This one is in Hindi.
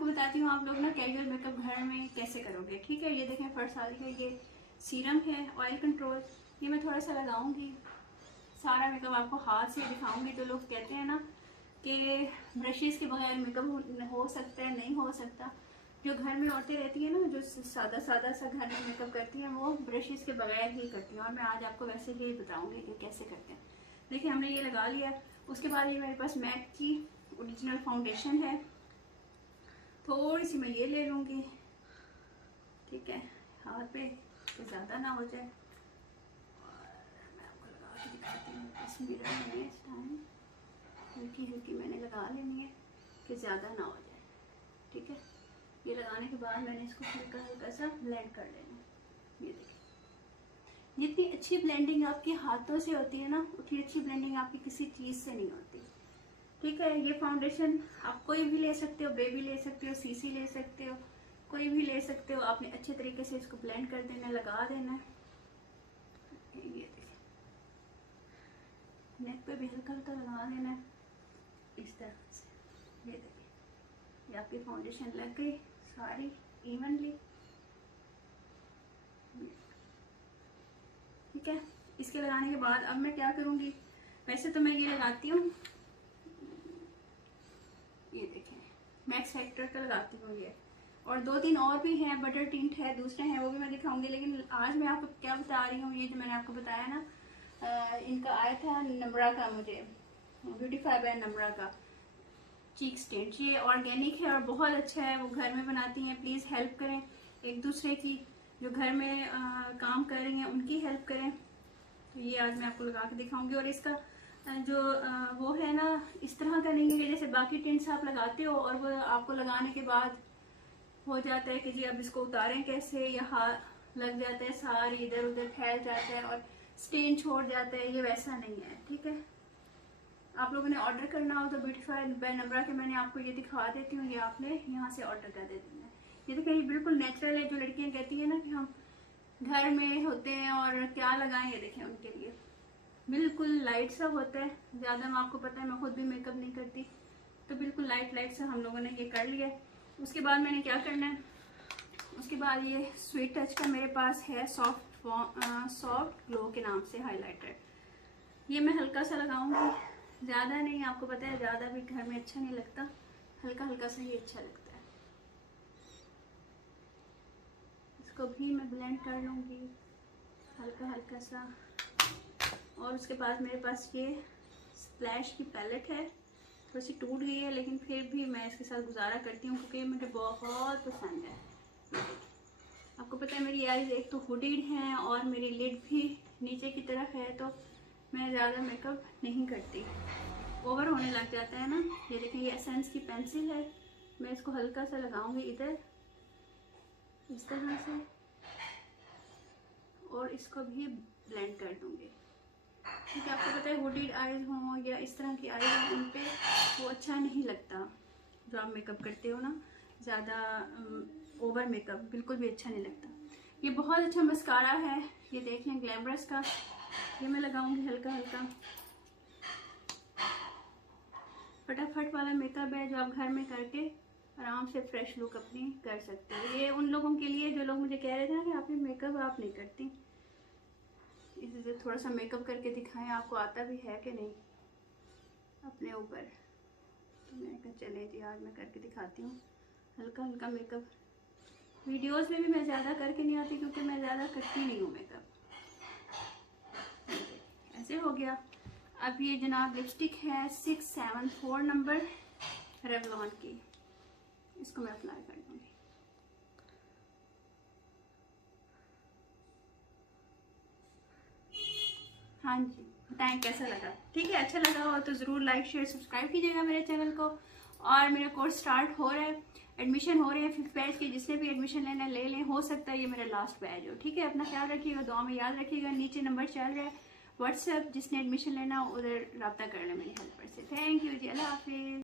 आपको बताती हूँ आप लोग ना कैजुअल मेकअप घर में कैसे करोगे। ठीक है, ये देखें फर्स्ट साल का ये सीरम है ऑयल कंट्रोल, ये मैं थोड़ा सा लगाऊंगी। सारा मेकअप आपको हाथ से दिखाऊंगी। तो लोग कहते हैं ना कि ब्रशेस के बगैर मेकअप हो सकता है, नहीं हो सकता। जो घर में औरतें रहती हैं ना, जो सादा सादा सा घर में मेकअप करती हैं, वो ब्रशेस के बगैर ही करती हैं। और मैं आज आपको वैसे ही बताऊंगी कि कैसे करते हैं। देखिए हमने ये लगा लिया। उसके बाद ये मेरे पास मैक की ओरिजिनल फाउंडेशन है, थोड़ी सी मैं ये ले लूँगी। ठीक है, हाथ पे तो ज़्यादा ना हो जाए। और मैं आपको लगा के दिखाती हूँ। इस मिरर में इस टाइम हल्की हल्की मैंने लगा लेनी है कि ज़्यादा ना हो जाए। ठीक है, ये लगाने के बाद मैंने इसको हल्का हल्का सा ब्लेंड कर लेना है। ये देखिए, जितनी अच्छी ब्लेंडिंग आपके हाथों से होती है ना, उतनी अच्छी ब्लेंडिंग आपकी किसी चीज़ से नहीं होती। ठीक है, ये फाउंडेशन आप कोई भी ले सकते हो, बेबी ले सकते हो, सीसी ले सकते हो, कोई भी ले सकते हो। आपने अच्छे तरीके से इसको ब्लेंड कर देना, लगा देना है। ये देखिए, नेक पे भी हल्का हल्का लगा देना है इस तरह से। ये देखिए, ये आपकी फाउंडेशन लग गई सारी इवनली। ठीक है, इसके लगाने के बाद अब मैं क्या करूँगी, वैसे तो मैं ये लगाती हूँ, ये देखें मैक्स फैक्टर का लगाती हूँ ये। और 2-3 और भी हैं, बटर टिंट है, दूसरे हैं, वो भी मैं दिखाऊंगी। लेकिन आज मैं आपको क्या बता रही हूँ, ये जो मैंने आपको बताया ना, इनका आया था नम्रा का, मुझे ब्यूटीफाई बाय नम्रा का चीक स्टेंट। ये ऑर्गेनिक है और बहुत अच्छा है, वो घर में बनाती हैं। प्लीज़ हेल्प करें एक दूसरे की, जो घर में काम कर रही हैं उनकी हेल्प करें। तो ये आज मैं आपको लगा के दिखाऊंगी। और इसका जो वो है ना, इस तरह का नहीं है जैसे बाकी टिंट्स आप लगाते हो और वो आपको लगाने के बाद हो जाता है कि जी अब इसको उतारें कैसे, या हाथ लग जाता है, सारी इधर उधर फैल जाता है और स्टेन छोड़ जाता है। ये वैसा नहीं है। ठीक है, आप लोगों ने ऑर्डर करना हो तो ब्यूटीफाई बाय नम्रा के मैंने आपको ये दिखा देती हूँ, ये आपने यहाँ से ऑर्डर कर देना है। ये देखिए, ये बिल्कुल नेचुरल है। जो लड़कियाँ कहती हैं ना कि हम घर में होते हैं और क्या लगाएं, ये देखें उनके लिए बिल्कुल लाइट सा होता है। ज़्यादा मैं आपको पता है मैं खुद भी मेकअप नहीं करती, तो बिल्कुल लाइट लाइट सा हम लोगों ने ये कर लिया। उसके बाद मैंने क्या करना है, उसके बाद ये स्वीट टच का मेरे पास है सॉफ्ट ग्लो के नाम से हाइलाइटर। ये मैं हल्का सा लगाऊंगी, ज़्यादा नहीं। आपको पता है ज़्यादा भी घर में अच्छा नहीं लगता, हल्का हल्का सा ही अच्छा लगता है। इसको भी मैं ब्लेंड कर लूँगी हल्का हल्का सा। और उसके बाद मेरे पास ये स्प्लैश की पैलेट है, थोड़ी सी टूट गई है लेकिन फिर भी मैं इसके साथ गुजारा करती हूँ क्योंकि मुझे बहुत पसंद है। आपको पता है मेरी आईज एक तो हुडीड हैं और मेरी लिड भी नीचे की तरफ है, तो मैं ज़्यादा मेकअप नहीं करती, ओवर होने लग जाता है ना। ये देखें, ये एसेंस की पेंसिल है, मैं इसको हल्का सा लगाऊंगी इधर इस तरह से और इसको भी ब्लेंड कर दूंगी। ठीक है, आपको पता है हुडीड आईज हों या इस तरह की आईज हों, उन पे वो अच्छा नहीं लगता जो आप मेकअप करते हो ना, ज़्यादा ओवर मेकअप बिल्कुल भी अच्छा नहीं लगता। ये बहुत अच्छा मस्कारा है, ये देख लें ग्लैमरस का, ये मैं लगाऊंगी हल्का हल्का। फटाफट वाला मेकअप है जो आप घर में करके आराम से फ्रेश लुक अपनी कर सकते हो। ये उन लोगों के लिए जो लोग मुझे कह रहे थे ना कि आपने मेकअप आप नहीं करती, इसलिए थोड़ा सा मेकअप करके दिखाएं आपको आता भी है कि नहीं अपने ऊपर। तो मैंने कहा चले जी आज मैं करके दिखाती हूँ हल्का हल्का मेकअप। वीडियोस में भी मैं ज़्यादा करके नहीं आती क्योंकि मैं ज़्यादा करती नहीं हूँ मेकअप। ऐसे हो गया। अब ये जनाब लिपस्टिक है 674 नंबर रेवलॉन की, इसको मैं अप्लाई कर दूँगी। हाँ जी, बताएं कैसा लगा। ठीक है, अच्छा लगा हो तो ज़रूर लाइक शेयर सब्सक्राइब कीजिएगा मेरे चैनल को। और मेरा कोर्स स्टार्ट हो रहा है, एडमिशन हो रहे हैं 5th बैच के, जिसने भी एडमिशन लेना ले लें, हो सकता है ये मेरा लास्ट बैच हो। ठीक है, अपना ख्याल रखिएगा, दुआ में याद रखिएगा। नीचे नंबर चल रहा है व्हाट्सएप, जिसने एडमिशन लेना उधर रब्ता कर लें मेरी हेल्पर से। थैंक यू जी, अल्लाह हाफिज़।